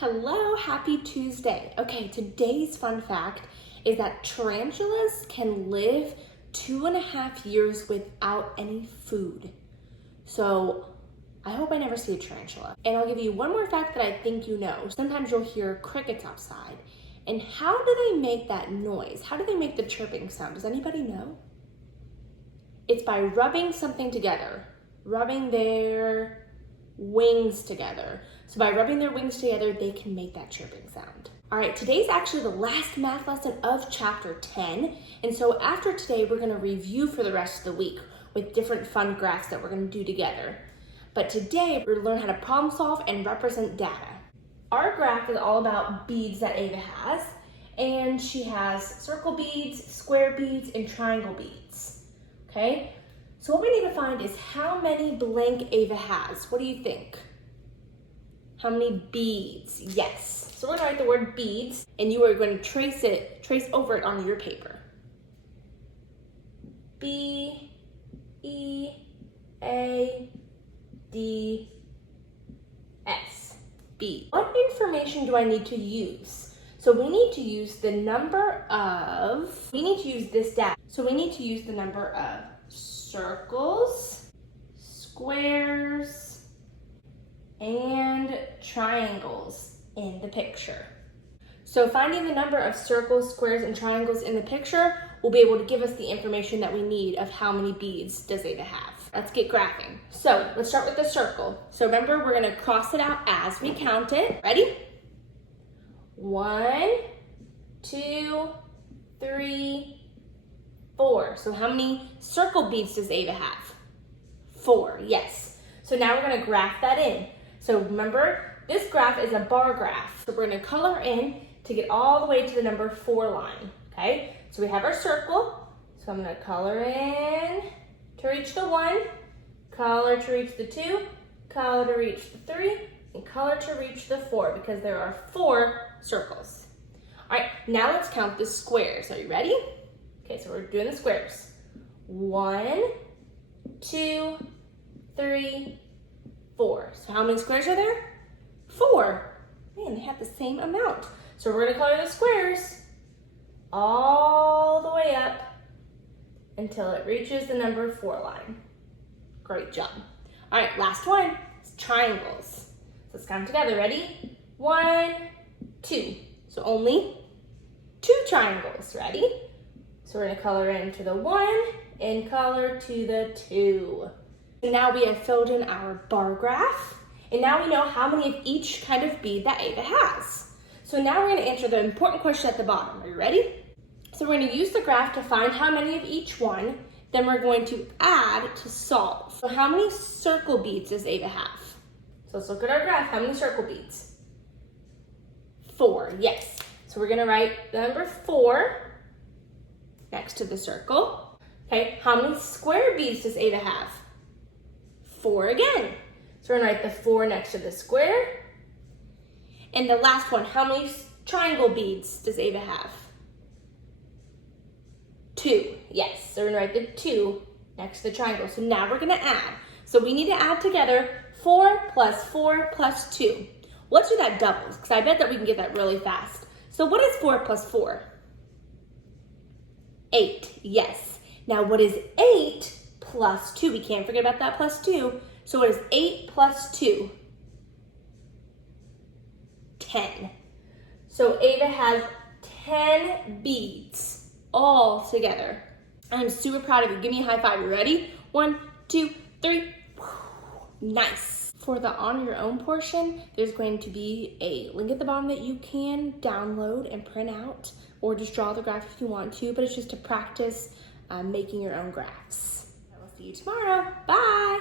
Hello, happy Tuesday. Okay, today's fun fact is that tarantulas can live 2.5 years without any food. So I hope I never see a tarantula. And I'll give you one more fact that I think you know. Sometimes you'll hear crickets outside. And how do they make that noise? How do they make the chirping sound? Does anybody know? It's by rubbing something together, rubbing their wings together. So by rubbing their wings together, they can make that chirping sound. All right, today's actually the last math lesson of chapter 10. And so after today, we're gonna review for the rest of the week with different fun graphs that we're gonna do together. But today, we're gonna learn how to problem solve and represent data. Our graph is all about beads that Ava has, and she has circle beads, square beads, and triangle beads, okay? So what we need to find is how many blank Ava has. What do you think? How many beads? Yes. So we're gonna write the word beads, and you are going to trace over it on your paper. B-E-A-D-S. B. What information do I need to use? So we need to use the number of, we need to use this data. So we need to use the number of circles, squares, and triangles in the picture. So finding the number of circles, squares, and triangles in the picture will be able to give us the information that we need of how many beads does Ava have. Let's get graphing. So let's start with the circle. So remember, we're gonna cross it out as we count it. Ready? 1, 2, 3, 4. So how many circle beads does Ava have? 4, yes. So now we're gonna graph that in. So remember, this graph is a bar graph. So we're gonna color in to get all the way to the number 4 line, okay? So we have our circle. So I'm gonna color in to reach the 1, color to reach the 2, color to reach the 3, and color to reach the 4 because there are 4 circles. All right, now let's count the squares. Are you ready? Okay, so we're doing the squares. 1, 2, 3, 4. So how many squares are there? 4. Man, they have the same amount. So we're gonna color the squares all the way up until it reaches the number 4 line. Great job. All right, last one is triangles. So let's count together. Ready? 1, 2. So only 2 triangles. Ready? So we're gonna color into the 1 and color to the 2. Now we have filled in our bar graph, and now we know how many of each kind of bead that Ava has. So now we're gonna answer the important question at the bottom. Are you ready? So we're gonna use the graph to find how many of each one, then we're going to add to solve. So how many circle beads does Ava have? So let's look at our graph. How many circle beads? 4, yes. So we're gonna write the number 4 next to the circle. Okay, how many square beads does Ava have? 4 again. So we're gonna write the 4 next to the square. And the last one, how many triangle beads does Ava have? 2, yes. So we're gonna write the 2 next to the triangle. So now we're gonna add. So we need to add together 4 plus 4 plus 2. Let's do that doubles, because I bet that we can get that really fast. So what is 4 plus 4? 8, yes. Now what is 8 plus 2? We can't forget about that plus 2. So what is 8 plus 2? 10. So Ava has 10 beads all together. I'm super proud of you. Give me a high five. You ready? 1, 2, 3. Nice. For the on your own portion, there's going to be a link at the bottom that you can download and print out, or just draw the graph if you want to, but it's just to practice making your own graphs. I will see you tomorrow. Bye.